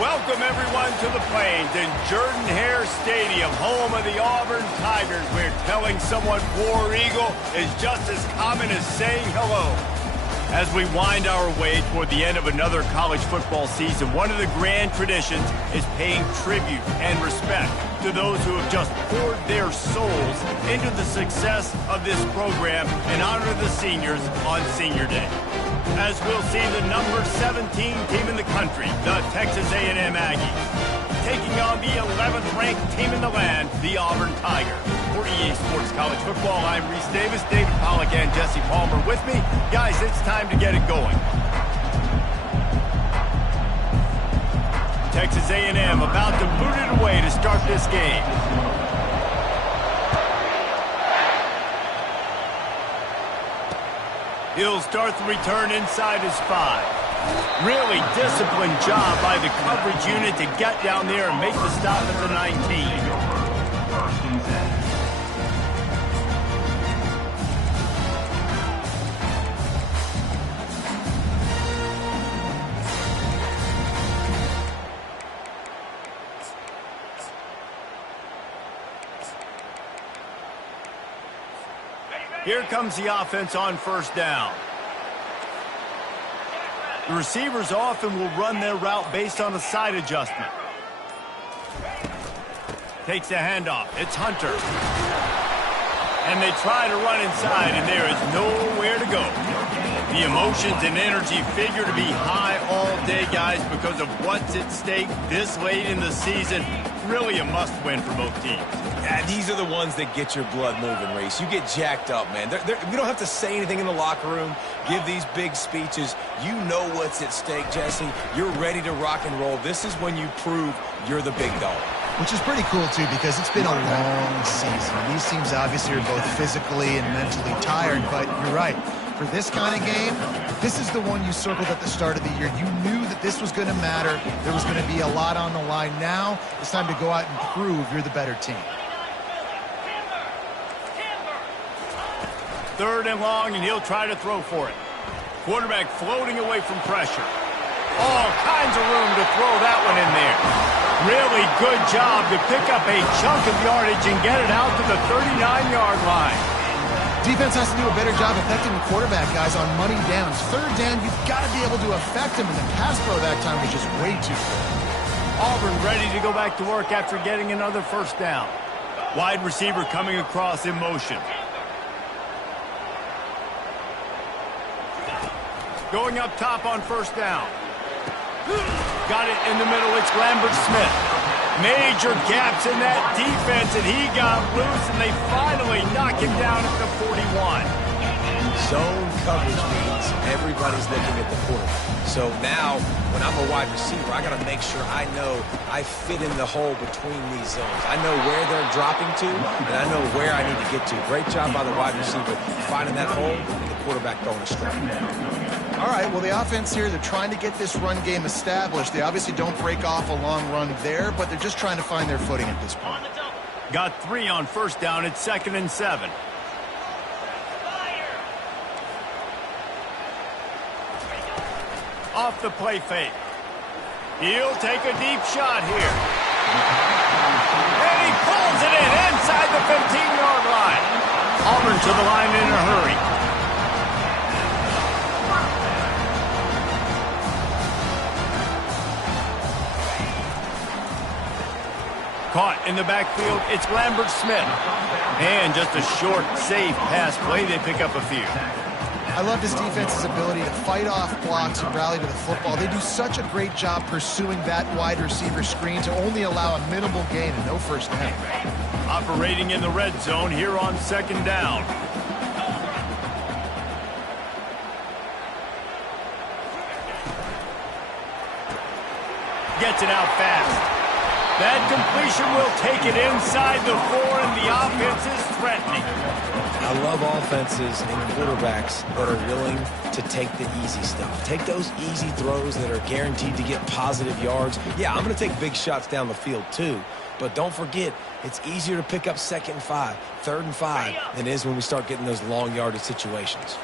Welcome, everyone, to the Plains in Jordan-Hare Stadium, home of the Auburn Tigers, where telling someone War Eagle is just as common as saying hello. As we wind our way toward the end of another college football season, one of the grand traditions is paying tribute and respect to those who have just poured their souls into the success of this program and honor the seniors on Senior Day. As we'll see the number 17 team in the country, the Texas A&M Aggies, taking on the 11th ranked team in the land, the Auburn Tigers. For EA Sports College Football, I'm Reese Davis, David Pollack, and Jesse Palmer with me. Guys, it's time to get it going. Texas A&M about to boot it away to start this game. He'll start the return inside his 5. Really disciplined job by the coverage unit to get down there and make the stop at the 19. Here comes the offense on first down. The receivers often will run their route based on a side adjustment. Takes the handoff. It's Hunter. And they try to run inside, and there is nowhere to go. The emotions and energy figure to be high all day, guys, because of what's at stake this late in the season. Really a must-win for both teams. Yeah, these are the ones that get your blood moving, Reese. You get jacked up, man. We don't have to say anything in the locker room, give these big speeches. You know what's at stake, Jesse. You're ready to rock and roll. This is when you prove you're the big dog. Which is pretty cool, too, because it's been a long season. These teams obviously are both physically and mentally tired, but you're right. For this kind of game, this is the one you circled at the start of the year. You knew that this was going to matter. There was going to be a lot on the line. Now it's time to go out and prove you're the better team. 3rd and long, and he'll try to throw for it. Quarterback floating away from pressure. All kinds of room to throw that one in there. Really good job to pick up a chunk of yardage and get it out to the 39-yard line. Defense has to do a better job affecting the quarterback, guys, on money downs. 3rd down, you've got to be able to affect him, and the pass pro that time was just way too quick. Auburn ready to go back to work after getting another 1st down. Wide receiver coming across in motion. Going up top on 1st down. Got it in the middle. It's Lambert Smith. Major gaps in that defense, and he got loose, and they finally knock him down at the 41. Zone coverage means everybody's looking at the quarterback. So now, when I'm a wide receiver, I got to make sure I know I fit in the hole between these zones. I know where they're dropping to, and I know where I need to get to. Great job by the wide receiver finding that hole, and the quarterback going astray. All right, well, the offense here, they're trying to get this run game established. They obviously don't break off a long run there, but they're just trying to find their footing at this point. Got 3 on 1st down. It's 2nd and 7. Off the play fake. He'll take a deep shot here. And he pulls it in inside the 15-yard line. Auburn to the line in a hurry. Caught in the backfield, it's Lambert Smith. And just a short, safe pass play, they pick up a few. I love this defense's ability to fight off blocks and rally to the football. They do such a great job pursuing that wide receiver screen to only allow a minimal gain and no 1st down. Operating in the red zone here on 2nd down. Gets it out fast. That completion will take it inside the 4, and the offense is threatening. I love offenses and quarterbacks that are willing to take the easy stuff. Take those easy throws that are guaranteed to get positive yards. Yeah, I'm going to take big shots down the field too, but don't forget, it's easier to pick up 2nd and 5, 3rd and 5 than it is when we start getting those long yardage situations.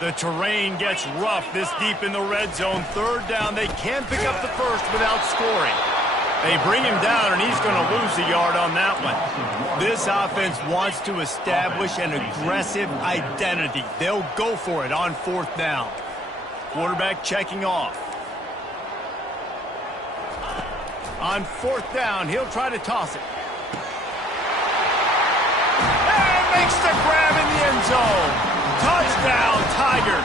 The terrain gets rough this deep in the red zone. Third down, they can't pick up the first without scoring. They bring him down, and he's going to lose a yard on that one. This offense wants to establish an aggressive identity. They'll go for it on fourth down. Quarterback checking off. On fourth down, he'll try to toss it. And makes the grab in the end zone. Touchdown, Tigers.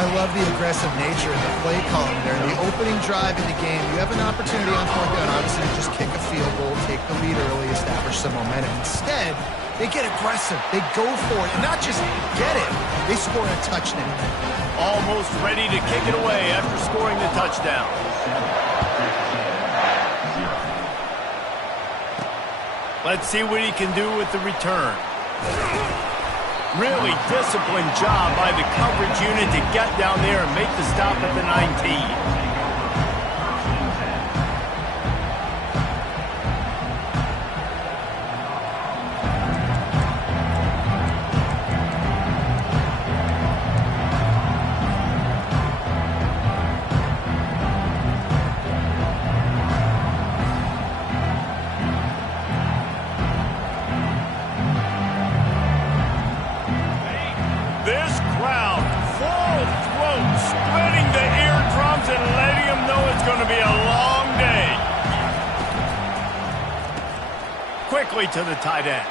I love the aggressive nature of the play calling there. In the opening drive in the game, you have an opportunity on fourth down, obviously, to just kick a field goal, take the lead early, establish some momentum. Instead, they get aggressive. They go for it. And not just get it, they score a touchdown. Almost ready to kick it away after scoring the touchdown. Let's see what he can do with the return. Really disciplined job by the coverage unit to get down there and make the stop at the 19. Quickly to the tight end.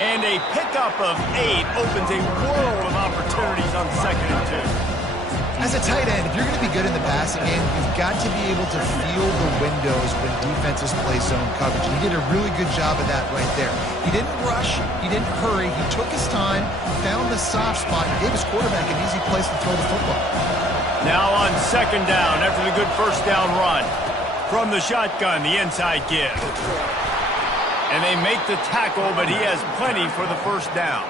And a pickup of 8 opens a world of opportunities on 2nd and 2. As a tight end, if you're going to be good in the passing game, you've got to be able to feel the windows when defenses play zone coverage. And he did a really good job of that right there. He didn't rush. He didn't hurry. He took his time, found the soft spot, and gave his quarterback an easy place to throw the football. Now on 2nd down after the good first down run. From the shotgun, the inside give. And they make the tackle, but he has plenty for the first down.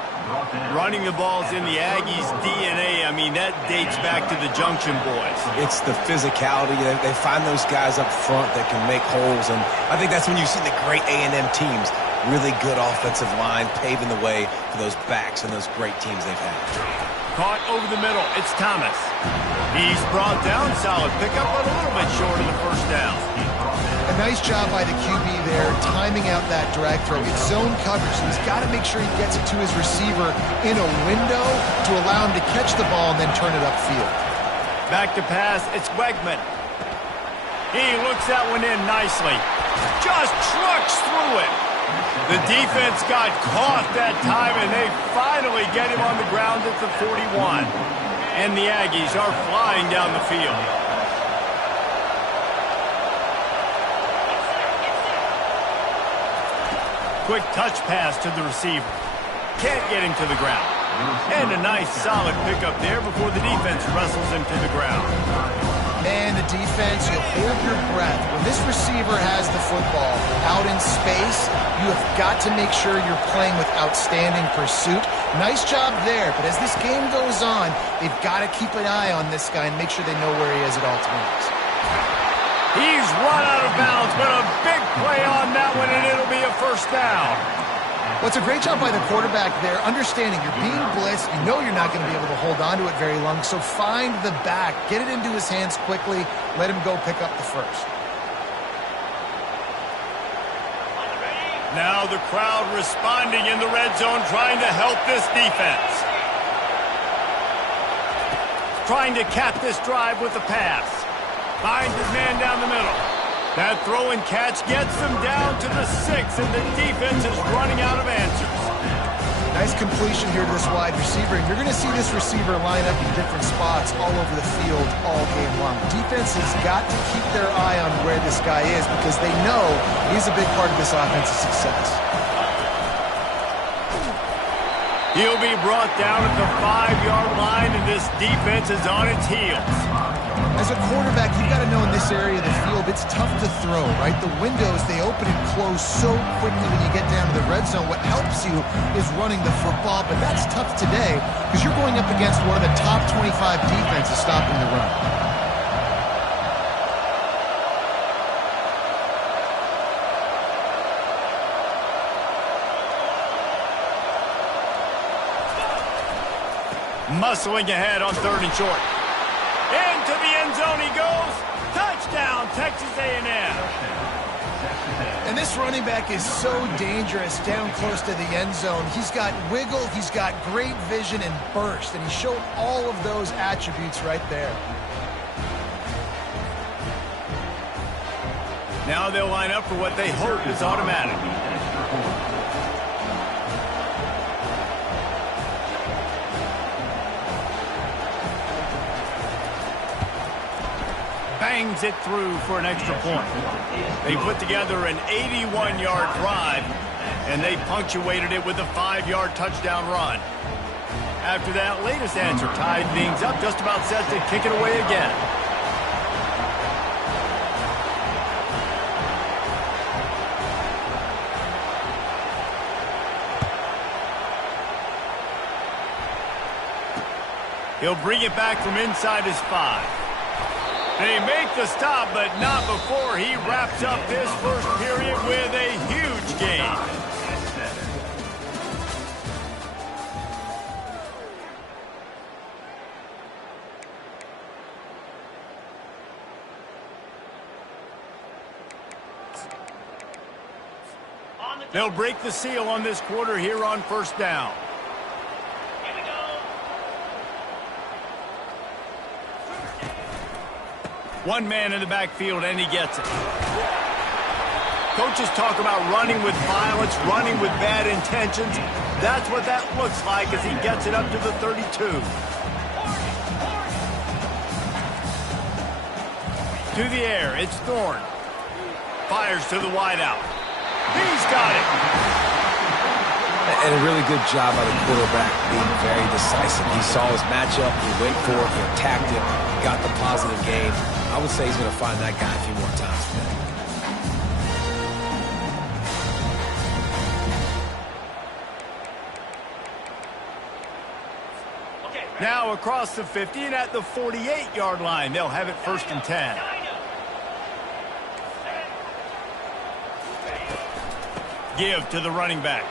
Running the ball's in the Aggies' DNA. I mean, that dates back to the Junction Boys. It's the physicality. They find those guys up front that can make holes, and I think that's when you see the great A&M teams. Really good offensive line, paving the way for those backs and those great teams they've had. Caught over the middle. It's Thomas. He's brought down. Solid pickup, but a little bit short of the first down. A nice job by the QB there, timing out that drag throw. It's zone coverage, so he's got to make sure he gets it to his receiver in a window to allow him to catch the ball and then turn it upfield. Back to pass, it's Wegman. He looks that one in nicely. Just trucks through it. The defense got caught that time, and they finally get him on the ground at the 41. And the Aggies are flying down the field. Quick touch pass to the receiver. Can't get him to the ground. And a nice solid pickup there before the defense wrestles him to the ground. And the defense, you hold your breath. When this receiver has the football out in space, you have got to make sure you're playing with outstanding pursuit. Nice job there, but as this game goes on, they've got to keep an eye on this guy and make sure they know where he is at all times. He's run out of bounds, but a big play on that one, and it'll be a first down. Well, it's a great job by the quarterback there, understanding you're being blitzed. You know you're not going to be able to hold on to it very long, so find the back. Get it into his hands quickly. Let him go pick up the first. Now the crowd responding in the red zone, trying to help this defense. Trying to cap this drive with a pass. Finds his man down the middle. That throw and catch gets them down to the 6, and the defense is running out of answers. Nice completion here to this wide receiver. And you're going to see this receiver line up in different spots all over the field all game long. Defense has got to keep their eye on where this guy is because they know he's a big part of this offense's success. He'll be brought down at the 5-yard line, and this defense is on its heels. As a quarterback, you've got to know in this area of the field, it's tough to throw, right? The windows, they open and close so quickly when you get down to the red zone. What helps you is running the football, but that's tough today because you're going up against one of the top 25 defenses stopping the run. Muscling ahead on 3rd and short. Into the end zone he goes. Touchdown, Texas A&M. And this running back is so dangerous down close to the end zone. He's got wiggle, he's got great vision and burst, and he showed all of those attributes right there. Now they'll line up for what they hope is automatic. Bangs it through for an extra point. They put together an 81-yard drive, and they punctuated it with a 5-yard touchdown run. After that latest answer tied things up, just about set to kick it away again. He'll bring it back from inside his 5. They make the stop, but not before he wraps up this first period with a huge gain. They'll break the seal on this quarter here on 1st down. One man in the backfield, and he gets it. Coaches talk about running with violence, running with bad intentions. That's what that looks like as he gets it up to the 32. To the air, it's Thorne. Fires to the wideout. He's got it. And a really good job by the quarterback being very decisive. He saw his matchup, he went for it, he attacked it, got the positive gain. I would say he's going to find that guy a few more times today. Now across the 50 and at the 48-yard line, they'll have it 1st and 10. Give to the running back.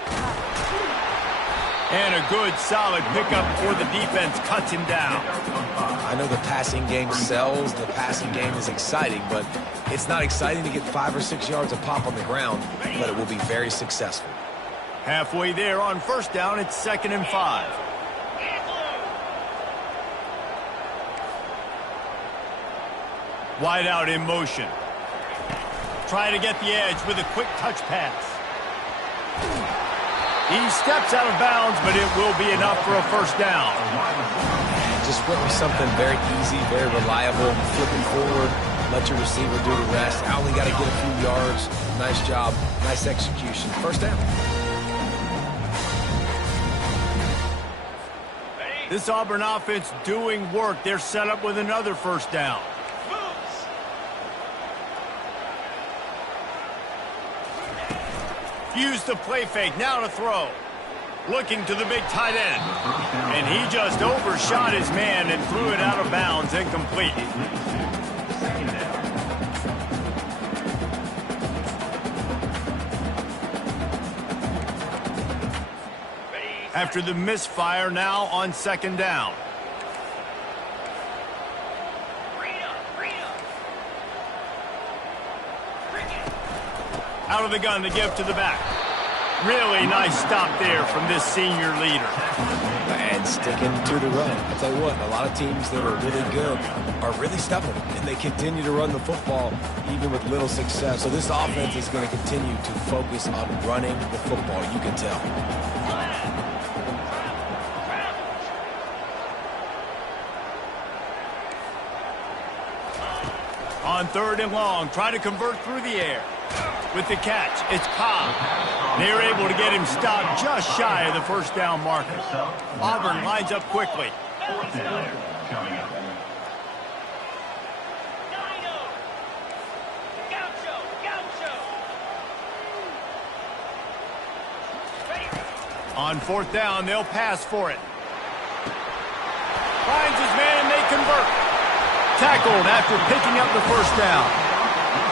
And a good, solid pickup before the defense cuts him down. I know the passing game sells, the passing game is exciting, but it's not exciting to get 5 or 6 yards of pop on the ground, but it will be very successful. Halfway there on 1st down, it's 2nd and 5. Wide out in motion. Try to get the edge with a quick touch pass. He steps out of bounds, but it will be enough for a 1st down. Just went with something very easy, very reliable. Flipping forward, let your receiver do the rest. I only got to get a few yards. Nice job, nice execution. 1st down. This Auburn offense doing work. They're set up with another 1st down. Use the play fake, now to throw. Looking to the big tight end. And he just overshot his man and threw it out of bounds, incomplete. After the misfire, now on 2nd down. Out of the gun to give to the back. Really nice stop there from this senior leader. And sticking to the run. I'll tell you what, a lot of teams that are really good are really stubborn, and they continue to run the football even with little success. So this offense is going to continue to focus on running the football, you can tell. On 3rd and long, try to convert through the air. With the catch, it's Cobb. They're able to get him stopped just shy of the 1st down marker. Auburn lines up quickly. On 4th down, they'll pass for it. Finds his man and they convert. Tackled after picking up the 1st down.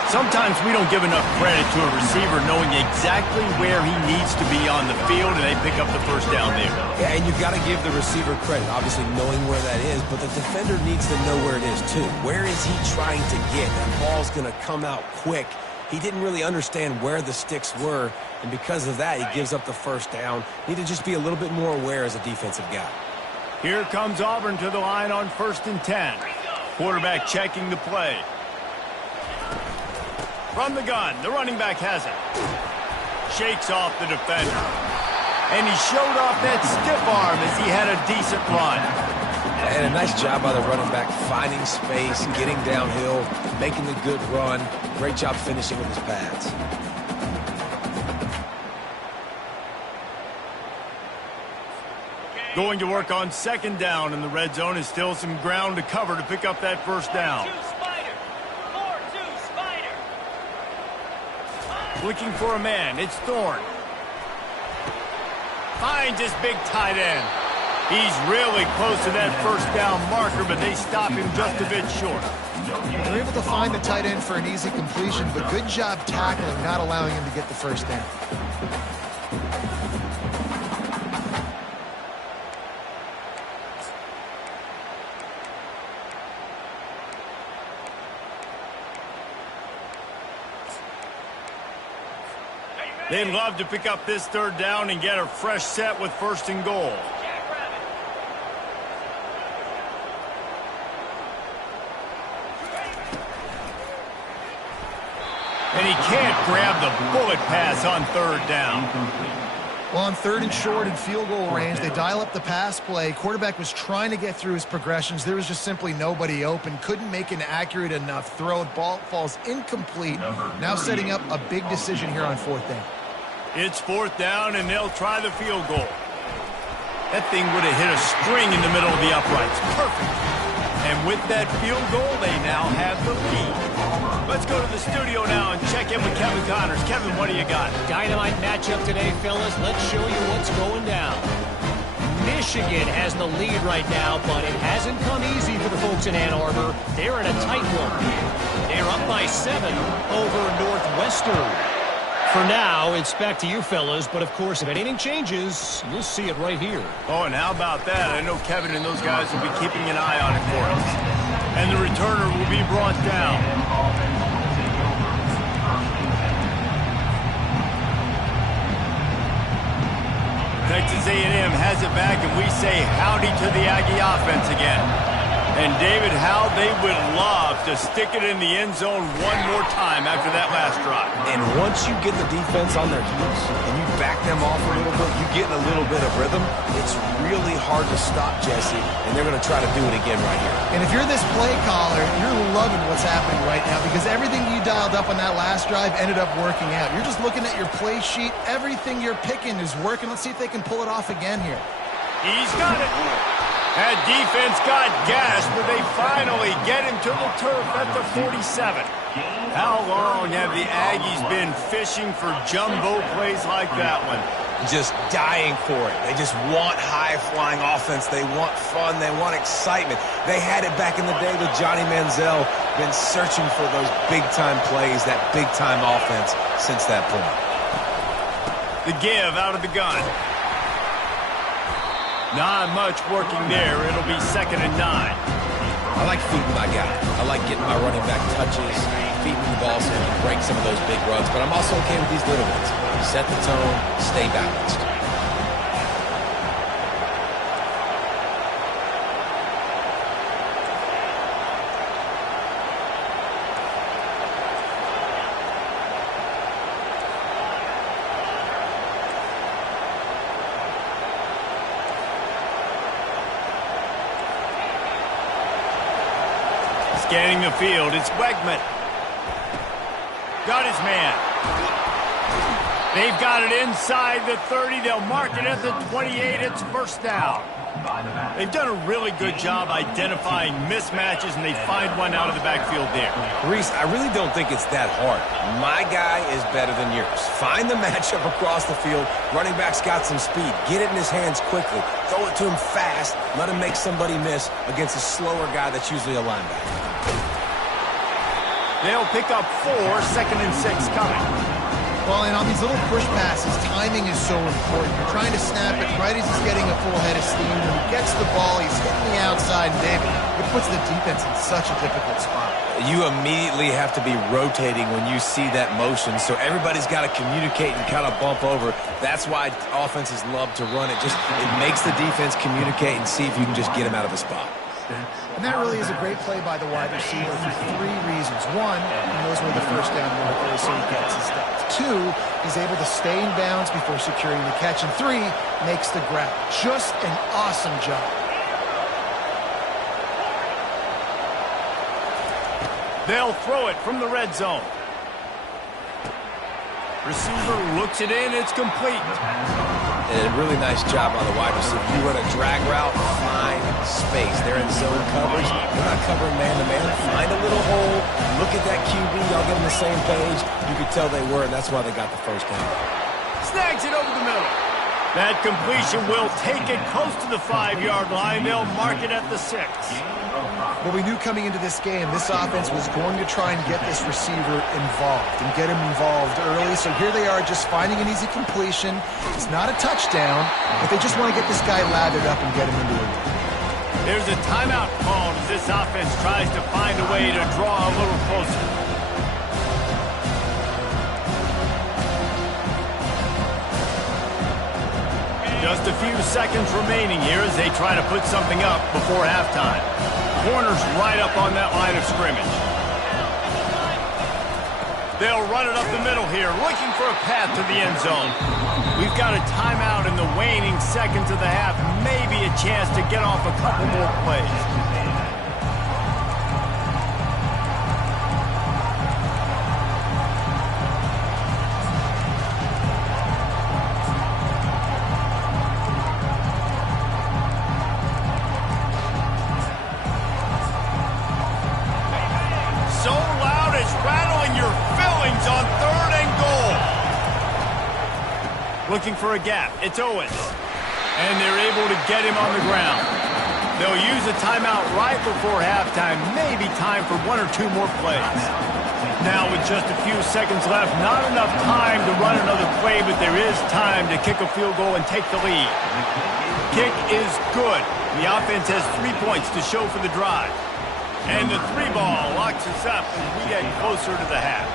Sometimes we don't give enough credit to a receiver knowing exactly where he needs to be on the field, and they pick up the first down there. Yeah, and you've got to give the receiver credit, obviously knowing where that is, but the defender needs to know where it is too. Where is he trying to get? That ball's going to come out quick. He didn't really understand where the sticks were, and because of that, he gives up the first down. Need to just be a little bit more aware as a defensive guy. Here comes Auburn to the line on 1st and 10. Quarterback checking the play. From the gun, the running back has it. Shakes off the defender. And he showed off that stiff arm as he had a decent run. And a nice job by the running back, finding space, getting downhill, making a good run. Great job finishing with his pads. Going to work on 2nd down, and the red zone is still some ground to cover to pick up that first down. Looking for a man, it's Thorne. Finds his big tight end. He's really close to that first down marker, but they stop him just a bit short. They're able to find the tight end for an easy completion, but good job tackling, not allowing him to get the first down. They'd love to pick up this 3rd down and get a fresh set with 1st and goal. And he can't grab the bullet pass on 3rd down. Well, on 3rd and short and field goal range, they dial up the pass play. Quarterback was trying to get through his progressions. There was just simply nobody open. Couldn't make an accurate enough throw. Ball falls incomplete. Now setting up a big decision here on 4th down. It's 4th down, and they'll try the field goal. That thing would have hit a string in the middle of the uprights. Perfect. And with that field goal, they now have the lead. Let's go to the studio now and check in with Kevin Connors. Kevin, what do you got? Dynamite matchup today, fellas. Let's show you what's going down. Michigan has the lead right now, but it hasn't come easy for the folks in Ann Arbor. They're in a tight one. They're up by 7 over Northwestern. For now, it's back to you, fellas. But, of course, if anything changes, you'll see it right here. Oh, and how about that? I know Kevin and those guys will be keeping an eye on it for us. And the returner will be brought down. Texas A&M has it back, and we say howdy to the Aggie offense again. And, David, how they would love to stick it in the end zone one more time after that last drive. And once you get the defense on their heels and you back them off a little bit, you get in a little bit of rhythm, it's really hard to stop, Jesse, and they're going to try to do it again right here. And if you're this play caller, you're loving what's happening right now because everything you dialed up on that last drive ended up working out. You're just looking at your play sheet. Everything you're picking is working. Let's see if they can pull it off again here. He's got it. That defense got gashed, but they finally get him to the turf at the 47. How long have the Aggies been fishing for jumbo plays like that one? Just dying for it. They just want high-flying offense. They want fun. They want excitement. They had it back in the day with Johnny Manziel. Been searching for those big-time plays, that big-time offense since that point. The give out of the gun. Not much working there. It'll be 2nd and 9. I like feeding my guy. I like getting my running back touches, feeding the ball so he can break some of those big runs. But I'm also okay with these little ones. Set the tone, stay balanced. Scanning the field, it's Wegman. Got his man. They've got it inside the 30. They'll mark it at the 28. It's first down. They've done a really good job identifying mismatches, and they find one out of the backfield there. Reese, I really don't think it's that hard. My guy is better than yours. Find the matchup across the field. Running back's got some speed. Get it in his hands quickly. Throw it to him fast. Let him make somebody miss against a slower guy that's usually a linebacker. They'll pick up 4, 2nd and 6 coming. Well, and on these little push passes, timing is so important. You're trying to snap it right as he's getting a full head of steam. When he gets the ball, he's hitting the outside, and David, it puts the defense in such a difficult spot. You immediately have to be rotating when you see that motion, so everybody's got to communicate and kind of bump over. That's why offenses love to run it. It makes the defense communicate and see if you can just get him out of a spot. And that really is a great play by the wide receiver for 3 reasons. 1, he knows where the first down marker is, so he gets his steps. 2, he's able to stay in bounds before securing the catch. And 3, makes the grab. Just an awesome job. They'll throw it from the red zone. Receiver looks it in. It's complete. And a really nice job by the wide receiver. You run a drag route, find space. They're in zone coverage. They're not covering man-to-man. Find a little hole. Look at that QB. Y'all get on the same page. You could tell they were, and that's why they got the first down. Snags it over the middle. That completion will take it close to the 5-yard line. They'll mark it at the 6. Well, we knew coming into this game, this offense was going to try and get this receiver involved and get him involved early. So here they are just finding an easy completion. It's not a touchdown, but they just want to get this guy lathered up and get him into a win. There's a timeout called as this offense tries to find a way to draw a little closer. Just a few seconds remaining here as they try to put something up before halftime. Corner's right up on that line of scrimmage. They'll run it up the middle here, looking for a path to the end zone. We've got a timeout in the waning seconds of the half. Maybe a chance to get off a couple more plays. Looking for a gap. It's Owens. And they're able to get him on the ground. They'll use a timeout right before halftime. Maybe time for 1 or 2 more plays. Now with just a few seconds left, not enough time to run another play, but there is time to kick a field goal and take the lead. Kick is good. The offense has 3 points to show for the drive. And the 3 ball locks us up as we get closer to the half.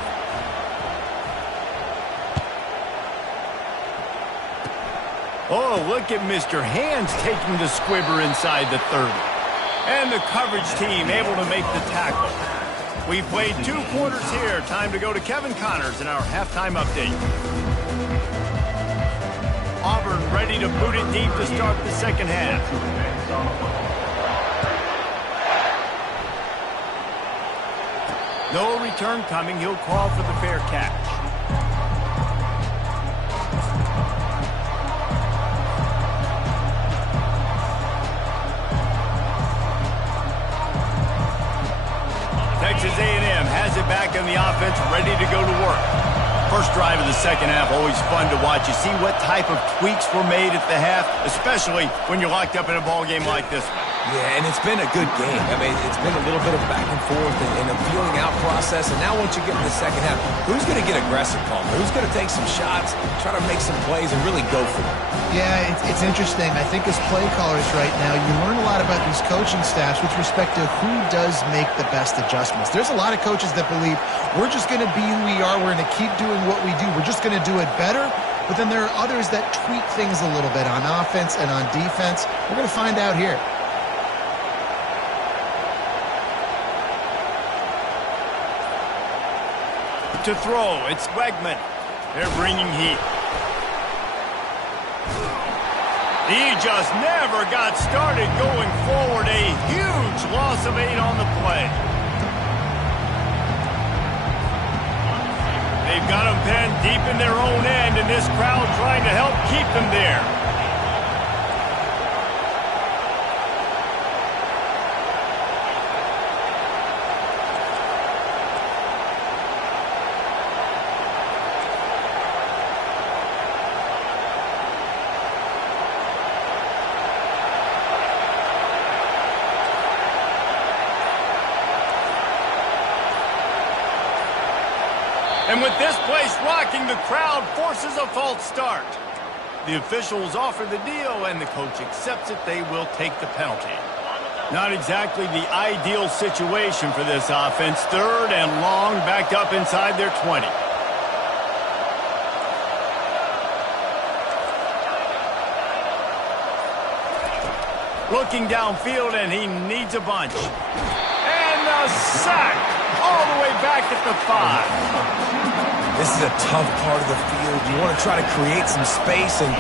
Oh, look at Mr. Hands taking the squibber inside the 30. And the coverage team able to make the tackle. We played 2 quarters here. Time to go to Kevin Connors in our halftime update. Auburn ready to boot it deep to start the second half. No return coming. He'll call for the fair catch. Texas A&M has it back in the offense, ready to go to work. First drive of the second half, always fun to watch. You see what type of tweaks were made at the half, especially when you're locked up in a ball game like this one. Yeah, and it's been a good game. I mean, it's been a little bit of back and forth and a feeling out process. And now once you get in the second half, who's going to get aggressive, Palmer? Who's going to take some shots, try to make some plays, and really go for it? Yeah, it's interesting. I think as play callers right now, you learn a lot about these coaching staffs with respect to who does make the best adjustments. There's a lot of coaches that believe we're just going to be who we are. We're going to keep doing what we do. We're just going to do it better. But then there are others that tweak things a little bit on offense and on defense. We're going to find out here. To throw, it's Wegman. They're bringing heat. He just never got started going forward. A huge loss of 8 on the play. They've got them penned deep in their own end, and this crowd trying to help keep them there. And with this place rocking, the crowd forces a false start. The officials offer the deal, and the coach accepts it. They will take the penalty. Not exactly the ideal situation for this offense. 3rd and long, backed up inside their 20. Looking downfield, and he needs a bunch. And a sack all the way back at the 5. This is a tough part of the field. You want to try to create some space and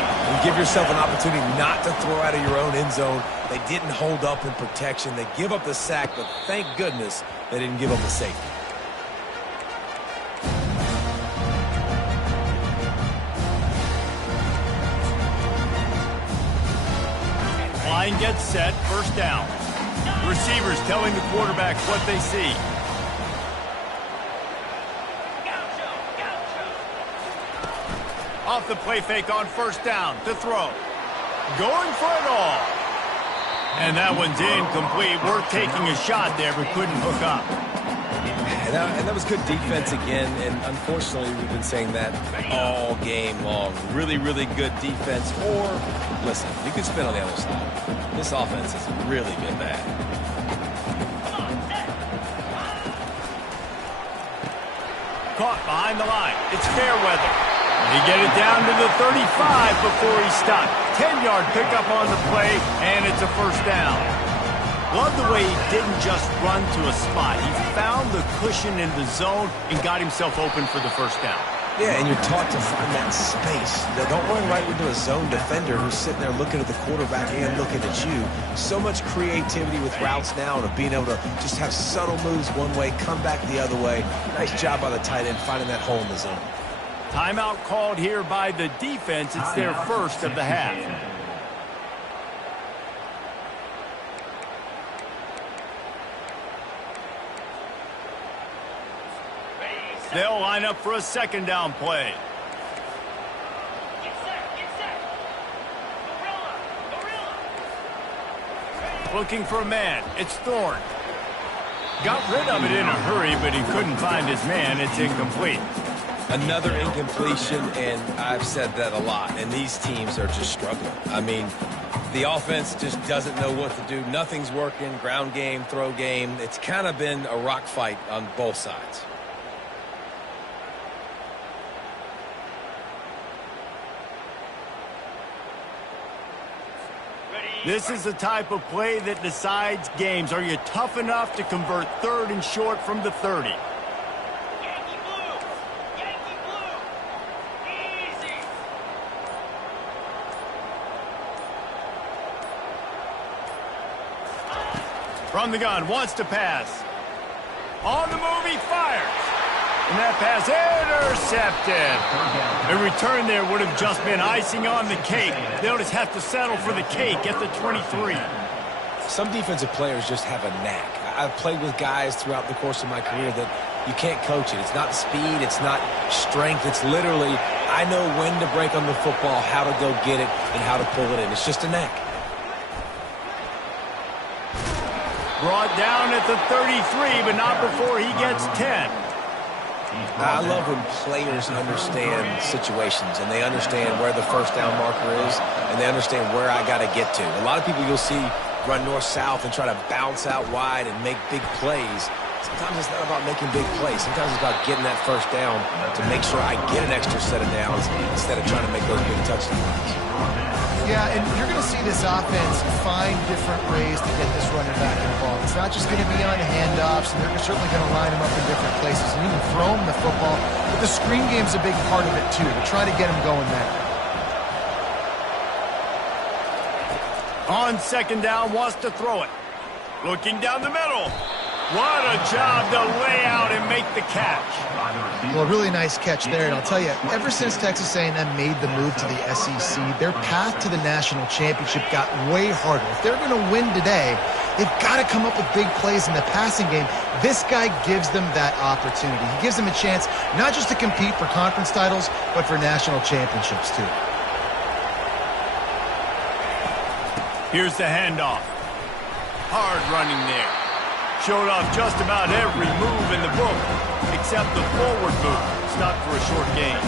give yourself an opportunity not to throw out of your own end zone. They didn't hold up in protection. They give up the sack, but thank goodness they didn't give up the safety. Line gets set, 1st down. Receivers telling the quarterback what they see. Off the play fake on 1st down to throw. Going for it all. And that one's incomplete. Worth taking a shot there, but couldn't hook up. And that was good defense again, and unfortunately we've been saying that all game long. Really, really good defense. Or, listen, you can spin on the other side. This offense has really been bad. Caught behind the line. It's fair weather. They get it down to the 35 before he stopped. 10-yard pickup on the play, and it's a 1st down. Love the way he didn't just run to a spot. He found the cushion in the zone and got himself open for the 1st down. Yeah, and you're taught to find that space. Don't run right into a zone defender who's sitting there looking at the quarterback and looking at you. So much creativity with routes now and of being able to just have subtle moves one way, come back the other way. Nice job by the tight end finding that hole in the zone. Timeout called here by the defense. It's their 1st of the half. They'll line up for a 2nd down play. Get set. Gorilla. Looking for a man. It's Thorne. Got rid of it in a hurry, but he couldn't find his man. It's incomplete. Another incompletion, and I've said that a lot, and these teams are just struggling. I mean, the offense just doesn't know what to do. Nothing's working. Ground game, throw game. It's kind of been a rock fight on both sides. This is the type of play that decides games. Are you tough enough to convert 3rd and short from the 30? Yankee blue. Easy. From the gun, wants to pass. On the move, he fires. And that pass intercepted. A return there would have just been icing on the cake. They'll just have to settle for the cake at the 23. Some defensive players just have a knack. I've played with guys throughout the course of my career that you can't coach it. It's not speed, it's not strength. It's literally, I know when to break on the football, how to go get it, and how to pull it in. It's just a knack. Brought down at the 33, but not before he gets 10. I love when players understand situations and they understand where the 1st down marker is and they understand where I got to get to. A lot of people you'll see run north-south and try to bounce out wide and make big plays. Sometimes it's not about making big plays. Sometimes it's about getting that 1st down to make sure I get an extra set of downs instead of trying to make those big touchdowns. Yeah, and you're going to see this offense find different ways to get this running back involved. It's not just going to be on handoffs, and they're certainly going to line him up in different places and even throw him the football. But the screen game's a big part of it, too. They're trying to get him going there. On 2nd down, wants to throw it. Looking down the middle. What a job to lay out and make the catch. Well, a really nice catch there, and I'll tell you, ever since Texas A&M made the move to the SEC, their path to the national championship got way harder. If they're going to win today, they've got to come up with big plays in the passing game. This guy gives them that opportunity. He gives them a chance not just to compete for conference titles, but for national championships, too. Here's the handoff. Hard running there. showed off just about every move in the book, except the forward move, stopped for a short gain.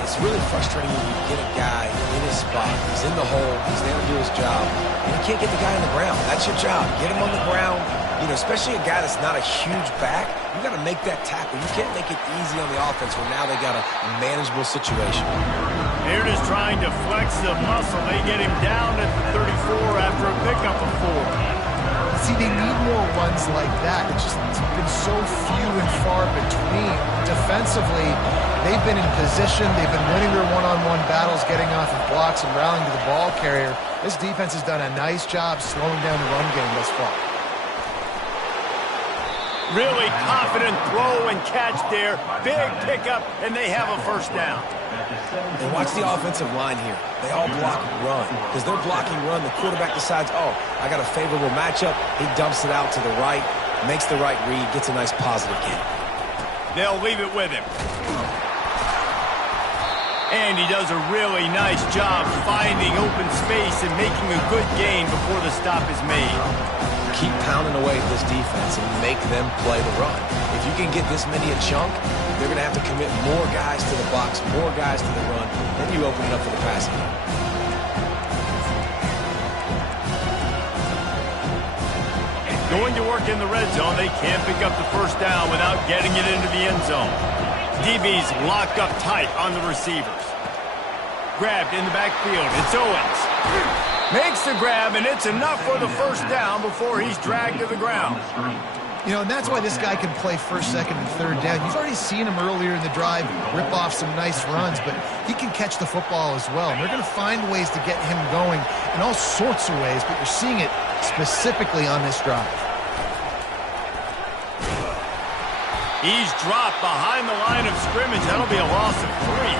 It's really frustrating when you get a guy in his spot. He's in the hole. He's there to do his job. And you can't get the guy on the ground. That's your job. Get him on the ground. You know, especially a guy that's not a huge back. You got to make that tackle. You can't make it easy on the offense when now they got a manageable situation. They're just trying to flex the muscle. They get him down at the 34 after a pickup of 4. See, they need more runs like that. It's been so few and far between. Defensively, they've been in position. They've been winning their one-on-one battles, getting off of blocks and rallying to the ball carrier. This defense has done a nice job slowing down the run game thus far. Really confident throw and catch there. Big pickup, and they have a first down. And watch the offensive line here. They all block run. Because they're blocking run, the quarterback decides, oh, I got a favorable matchup. He dumps it out to the right, makes the right read, gets a nice positive gain. They'll leave it with him. And he does a really nice job finding open space and making a good gain before the stop is made. Keep pounding away at this defense and make them play the run. If you can get this many a chunk, they're going to have to commit more guys to the box, more guys to the run, then you open it up for the passing game. Going to work in the red zone, they can't pick up the first down without getting it into the end zone. DB's locked up tight on the receivers. Grabbed in the backfield. It's Owens. Makes the grab, and it's enough for the first down before he's dragged to the ground. You know, and that's why this guy can play first, second, and third down. You've already seen him earlier in the drive rip off some nice runs, but he can catch the football as well. And they're going to find ways to get him going in all sorts of ways, but you're seeing it specifically on this drive. He's dropped behind the line of scrimmage. That'll be a loss of 3.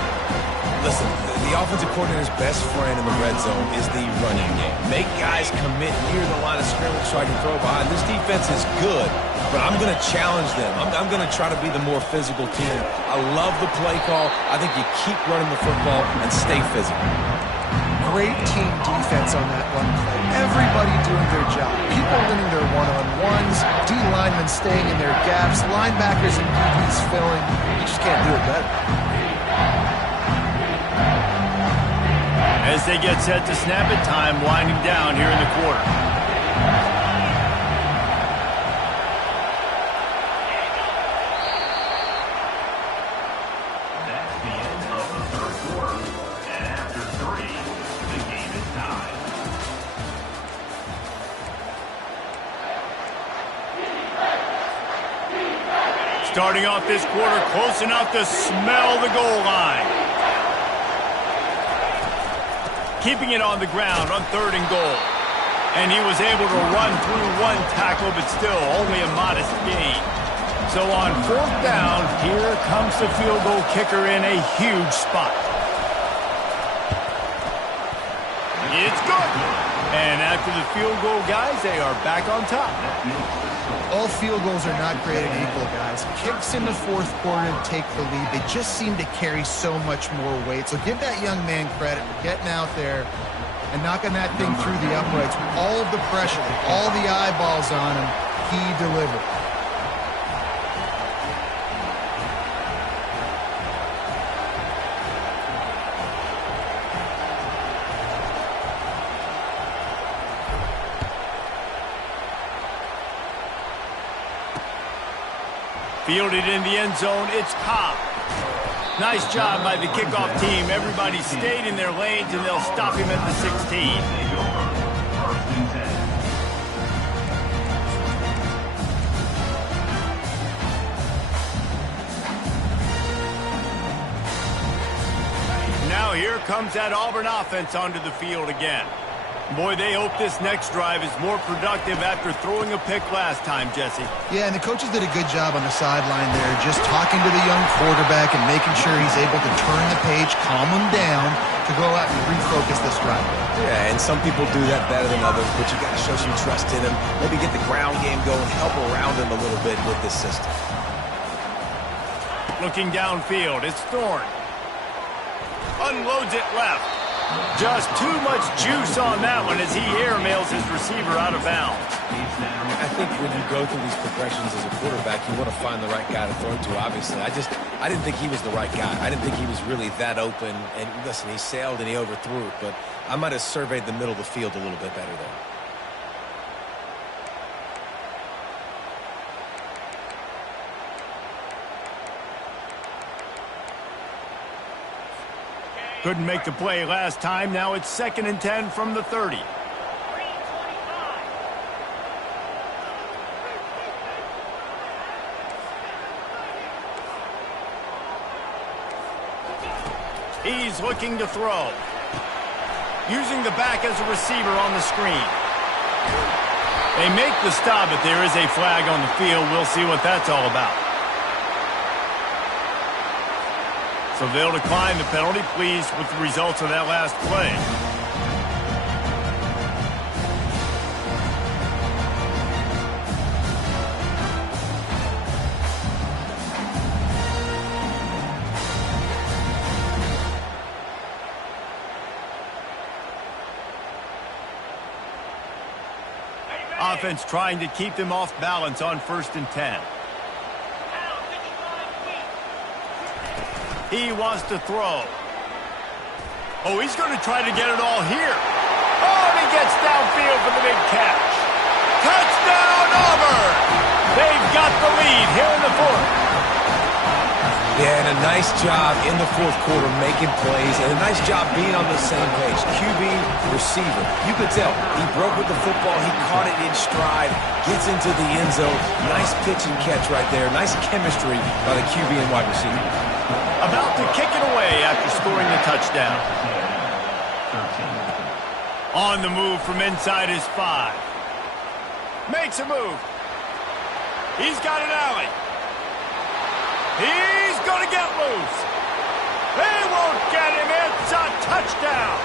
Listen, the offensive coordinator's best friend in the red zone is the running game. Make guys commit near the line of scrimmage so I can throw behind. This defense is good, but I'm going to challenge them. I'm going to try to be the more physical team. I love the play call. I think you keep running the football and stay physical. Great team defense on that run play. Everybody doing their job. People winning their one-on-ones, D linemen staying in their gaps, linebackers and DBs filling. You just can't do it better. As they get set to snap it, time winding down here in the quarter. That's the end of the third quarter. And after 3, the game is tied. Starting off this quarter close enough to smell the goal line. Keeping it on the ground on 3rd and goal. And he was able to run through one tackle, but still only a modest gain. So on 4th down, here comes the field goal kicker in a huge spot. It's good. And after the field goal, guys, they are back on top. All field goals are not created equal, guys. Kicks in the 4th quarter to take the lead. They just seem to carry so much more weight. So give that young man credit for getting out there and knocking that thing through the uprights with all of the pressure, with all the eyeballs on him. He delivered. Fielded in the end zone, it's Cobb. Nice job by the kickoff team. Everybody stayed in their lanes, and they'll stop him at the 16. Now here comes that Auburn offense onto the field again. Boy, they hope this next drive is more productive after throwing a pick last time, Jesse. Yeah, and the coaches did a good job on the sideline there, just talking to the young quarterback and making sure he's able to turn the page, calm him down to go out and refocus this drive. Yeah, and some people do that better than others, but you got to show some trust in him. Maybe get the ground game going, help around him a little bit with this system. Looking downfield, it's Thorne. Unloads it left. Just too much juice on that one as he airmails his receiver out of bounds. I think when you go through these progressions as a quarterback, you want to find the right guy to throw to, obviously. I didn't think he was the right guy. I didn't think he was really that open. And listen, he sailed and he overthrew it, but I might have surveyed the middle of the field a little bit better there. Couldn't make the play last time. Now it's 2nd and 10 from the 30. He's looking to throw. Using the back as a receiver on the screen. They make the stop, but there is a flag on the field. We'll see what that's all about. So they'll decline the penalty. Pleased with the results of that last play. Offense trying to keep them off balance on 1st and 10. He wants to throw. Oh, he's going to try to get it all here. Oh, and he gets downfield for the big catch. Touchdown, Auburn! They've got the lead here in the 4th. Yeah, and a nice job in the 4th quarter making plays, and a nice job being on the same page. QB, receiver. You could tell he broke with the football. He caught it in stride, gets into the end zone. Nice pitch and catch right there. Nice chemistry by the QB and wide receiver. About to kick it away after scoring the touchdown. On the move from inside his 5. Makes a move. He's got an alley. He's going to get loose. They won't get him. It's a touchdown.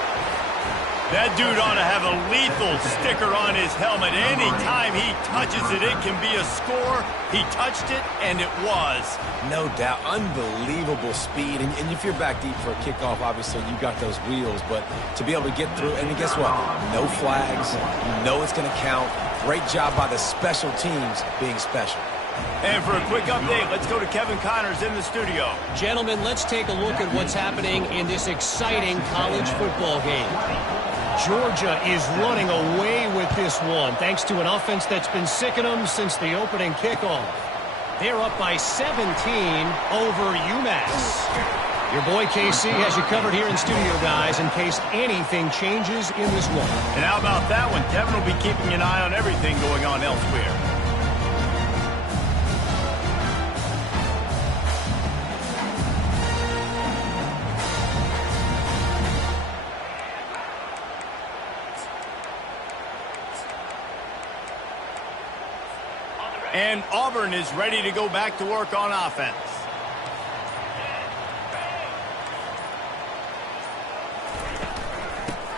That dude ought to have a lethal sticker on his helmet. Anytime he touches it, it can be a score. He touched it, and it was. No doubt. Unbelievable speed. And if you're back deep for a kickoff, obviously you got those wheels. But to be able to get through, and guess what? No flags. You know it's going to count. Great job by the special teams being special. And for a quick update, let's go to Kevin Connors in the studio. Gentlemen, let's take a look at what's happening in this exciting college football game. Georgia is running away with this one, thanks to an offense that's been sicking them since the opening kickoff. They're up by 17 over UMass. Your boy KC has you covered here in studio, guys, in case anything changes in this one. And how about that one? Kevin will be keeping an eye on everything going on elsewhere. And Auburn is ready to go back to work on offense.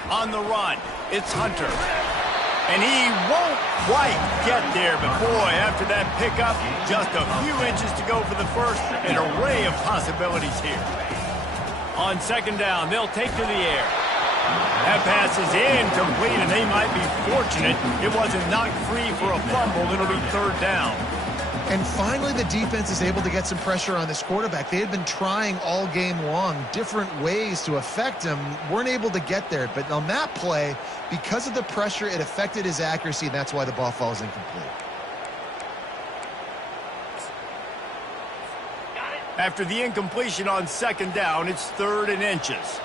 On the run, it's Hunter. And he won't quite get there, but boy, after that pickup, just a few inches to go for the first. An array of possibilities here. On 2nd down, they'll take to the air. That pass is incomplete, and they might be fortunate it wasn't knocked free for a fumble. It'll be 3rd down. And finally, the defense is able to get some pressure on this quarterback. They had been trying all game long different ways to affect him. Weren't able to get there. But on that play, because of the pressure, it affected his accuracy, and that's why the ball falls incomplete. After the incompletion on 2nd down, it's 3rd and inches.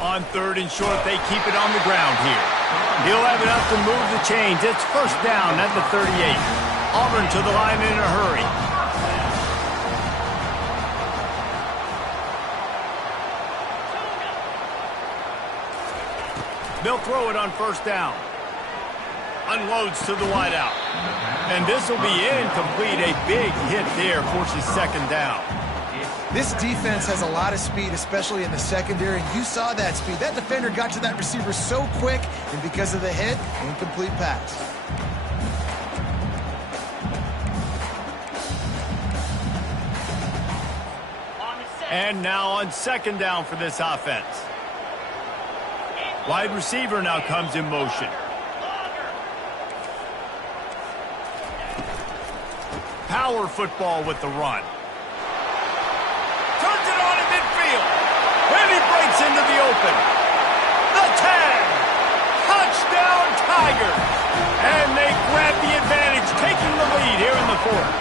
On 3rd and short, they keep it on the ground here. He'll have enough to move the chains. It's 1st down at the 38. Auburn to the line in a hurry. They'll throw it on 1st down. Unloads to the wideout. And this will be incomplete. A big hit there forces 2nd down. This defense has a lot of speed, especially in the secondary, and you saw that speed. That defender got to that receiver so quick, and because of the hit, incomplete pass. And now on 2nd down for this offense. Wide receiver now comes in motion. power football with the run. Turns it on in midfield. And he breaks into the open. The tag. Touchdown Tigers. And they grab the advantage, taking the lead here in the fourth.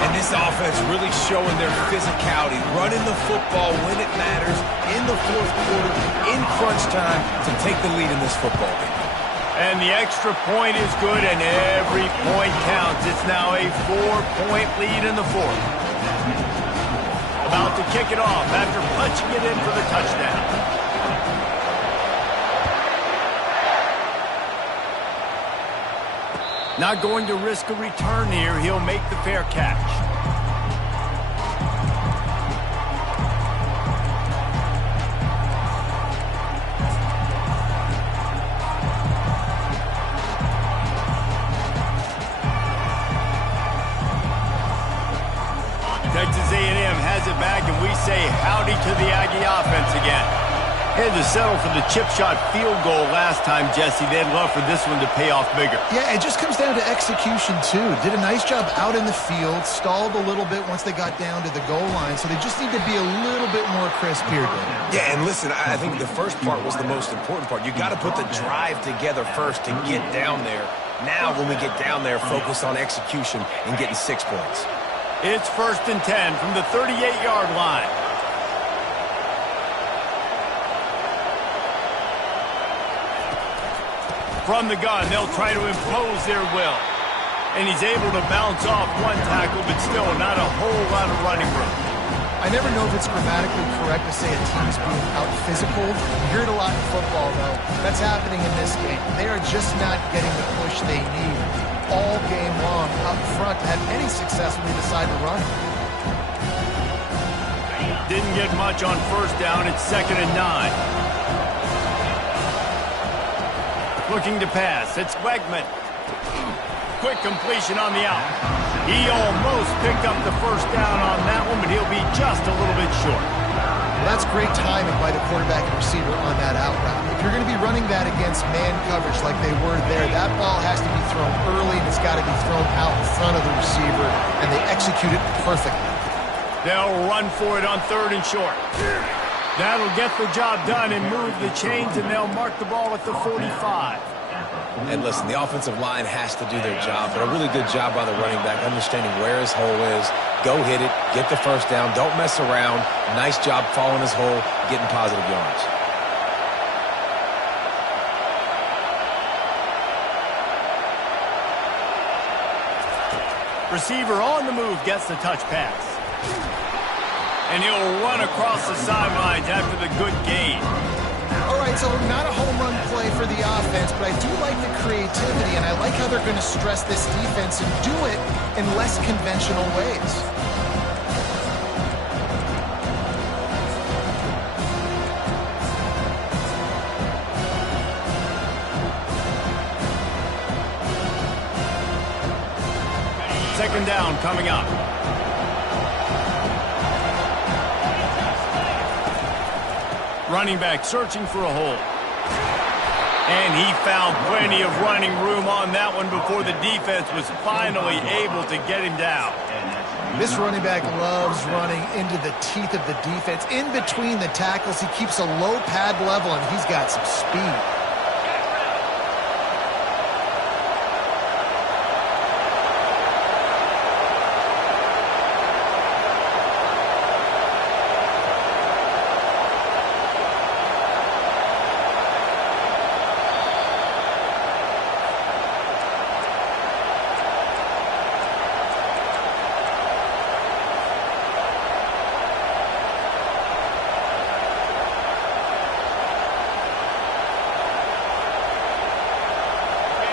And this offense really showing their physicality, running the football when it matters, in the fourth quarter, in crunch time, to take the lead in this football game. And the extra point is good, and every point counts. It's now a 4-point lead in the fourth. About to kick it off after punching it in for the touchdown. Not going to risk a return here. He'll make the fair catch. Texas A&M has it back, and we say howdy to the Aggie offense again. Had to settle for the chip shot field goal last time, Jesse. They'd love for this one to pay off bigger. Yeah, it just comes down to execution, too. Did a nice job out in the field, stalled a little bit once they got down to the goal line, so they just need to be a little bit more crisp here, Dave. Yeah, and listen, I think the first part was the most important part. You got to put the drive together first to get down there. Now, when we get down there, focus on execution and getting 6 points. It's 1st and 10 from the 38-yard line. From the gun, they'll try to impose their will. And he's able to bounce off one tackle, but still not a whole lot of running room. I never know if it's grammatically correct to say a team's being out-physical. You hear it a lot in football, though. That's happening in this game. They are just not getting the push they need all game long up front to have any success when they decide to run. Didn't get much on 1st down. It's 2nd and 9. Looking to pass. It's Wegman. Quick completion on the out. He almost picked up the 1st down on that one, but he'll be just a little bit short. Well, that's great timing by the quarterback and receiver on that out route. If you're going to be running that against man coverage like they were there, that ball has to be thrown early, and it's got to be thrown out in front of the receiver, and they execute it perfectly. They'll run for it on 3rd and short. That'll get the job done and move the chains, and they'll mark the ball at the 45. And listen, the offensive line has to do their job, but a really good job by the running back, understanding where his hole is. Go hit it, get the 1st down, don't mess around. Nice job following his hole, getting positive yards. Receiver on the move gets the touch pass. And he'll run across the sidelines after the good gain. All right, so not a home run play for the offense, but I do like the creativity, and I like how they're going to stress this defense and do it in less conventional ways. Second down coming up. Running back searching for a hole. And he found plenty of running room on that one before the defense was finally able to get him down. This running back loves running into the teeth of the defense. In between the tackles, he keeps a low pad level, and he's got some speed.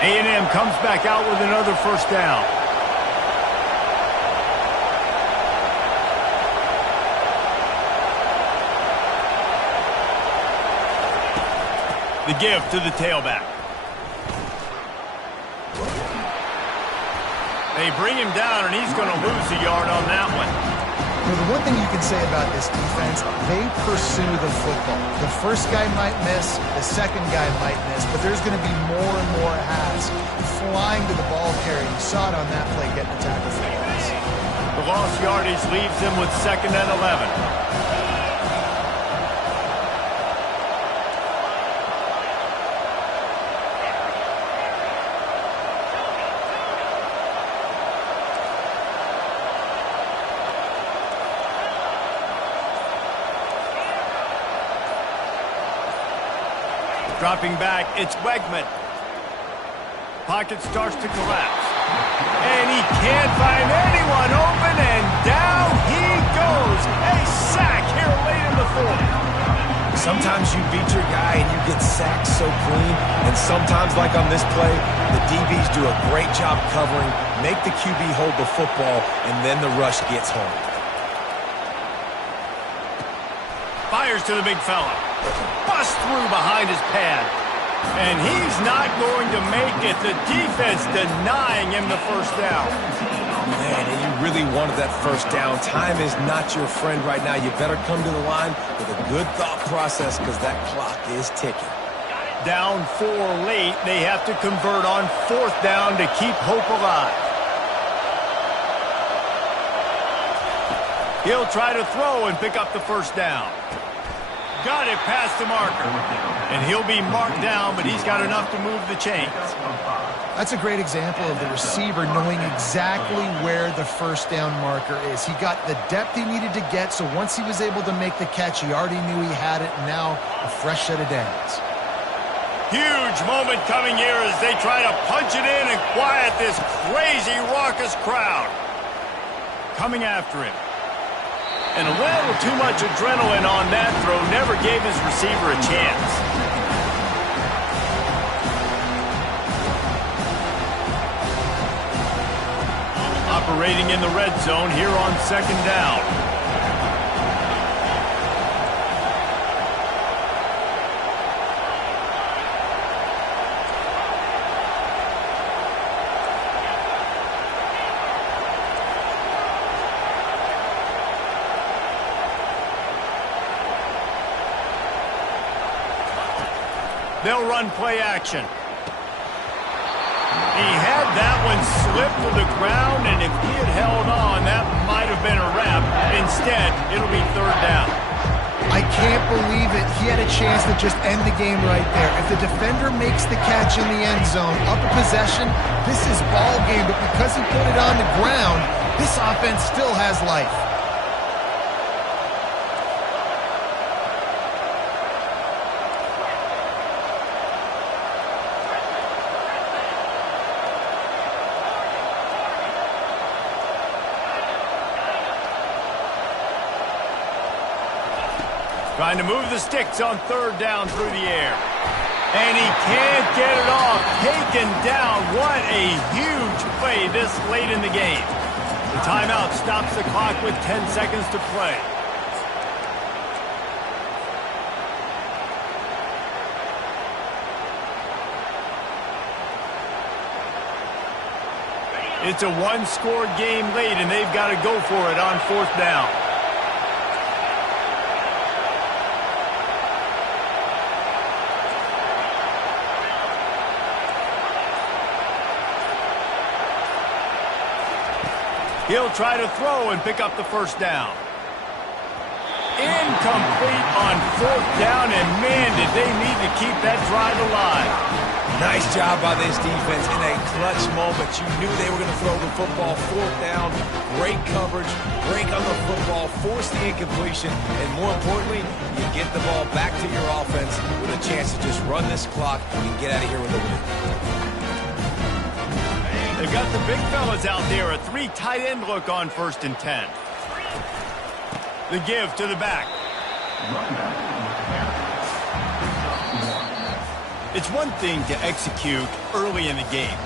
A&M comes back out with another 1st down. The give to the tailback. They bring him down, and he's going to lose a yard on that one. Well, the one thing you can say about this defense, they pursue the football. The first guy might miss, the second guy might miss, but there's going to be more and more hats flying to the ball carry. You saw it on that play getting the tackle for loss. The lost yardage leaves them with 2nd and 11. Dropping back, it's Wegman. Pocket starts to collapse. And he can't find anyone open, and down he goes. A sack here late in the 4th. Sometimes you beat your guy and you get sacked so clean, and sometimes, like on this play, the DBs do a great job covering, make the QB hold the football, and then the rush gets home. Fires to the big fella. Bust through behind his pad. And he's not going to make it. The defense denying him the first down. Man, and you really wanted that first down. Time is not your friend right now. You better come to the line with a good thought process because that clock is ticking. Down 4 late. They have to convert on 4th down to keep hope alive. He'll try to throw and pick up the first down. Got it past the marker. And he'll be marked down, but he's got enough to move the chains. That's a great example of the receiver knowing exactly where the first down marker is. He got the depth he needed to get, so once he was able to make the catch, he already knew he had it, and now a fresh set of downs. Huge moment coming here as they try to punch it in and quiet this crazy, raucous crowd. Coming after him. And a little too much adrenaline on that throw never gave his receiver a chance. Operating in the red zone here on 2nd down. They'll run play action. He had that one slip to the ground, and if he had held on, that might have been a wrap. Instead, it'll be 3rd down. I can't believe it. He had a chance to just end the game right there. If the defender makes the catch in the end zone, up a possession, this is ball game. But because he put it on the ground, this offense still has life. Trying to move the sticks on 3rd down through the air. And he can't get it off. Taken down. What a huge play this late in the game. The timeout stops the clock with 10 seconds to play. It's a one-score game late, and they've got to go for it on 4th down. He'll try to throw and pick up the first down. Incomplete on 4th down, and man, did they need to keep that drive alive. Nice job by this defense in a clutch moment. You knew they were going to throw the football. 4th down, great coverage, break on the football, force the incompletion, and more importantly, you get the ball back to your offense with a chance to just run this clock and get out of here with a win. They've got the big fellas out there, a 3 tight end look on 1st and 10. The give to the back. It's one thing to execute early in the game.